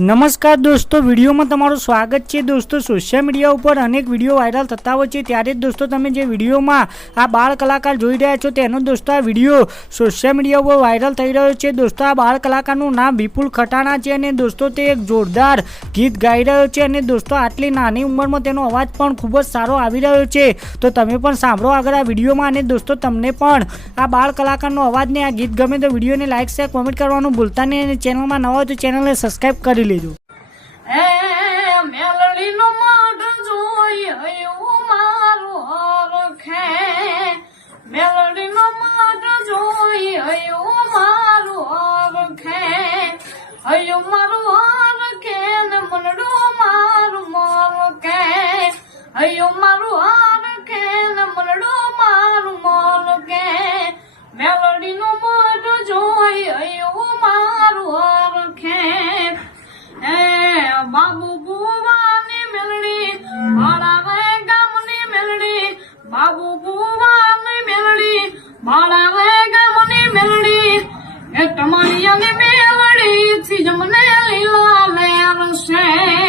નમસ્કાર દોસ્તો, વિડીયોમાં તમારું સ્વાગત છે। દોસ્તો, સોશિયલ મીડિયા ઉપર અનેક વિડીયો વાયરલ થતા હોય છે, ત્યારે દોસ્તો તમે જે વિડીયોમાં આ બાળ કલાકાર જોઈ રહ્યા છો તેનો દોસ્તો આ વિડીયો સોશિયલ મીડિયા ઉપર વાયરલ થઈ રહ્યો છે। દોસ્તો, આ બાળ કલાકારનું નામ વિપુલ ખટાણા છે અને દોસ્તો તે એક જોરદાર ગીત ગાઈ રહ્યો છે અને દોસ્તો આટલી નાની ઉંમરમાં તેનો અવાજ પણ ખૂબ જ સારો આવી રહ્યો છે। તો તમે પણ સાંભળો આગળ આ વિડીયોમાં અને દોસ્તો તમને પણ આ બાળ કલાકારનો અવાજ ને આ ગીત ગમે તો વિડીયોને લાઈક શેર કોમેન્ટ કરવાનું ભૂલતા નહીં અને ચેનલમાં નવા હોય તો ચેનલને સબસ્ક્રાઈબ કરી લેજો। મેલડી નો માઢ જોઈ હયું મારું હરખે, મેલડી નો માઢ જોઈ હયું મારું હરખે, હયું મારું હરખે ને મનડું મારું મોરખે, હયું મારું હરખે ને મનડું મારું મોરખે, મેલડી નો માઢ જોઈ હયું મારું હરખે। બાબુ બુવાની મેલડી મારા રે ગામની મેલડી, બાબુ બુવાની મેલડી મારા રે ગામની મેલડી, એ તમારી અને મેલડી થી જમને લીલા લેર છે।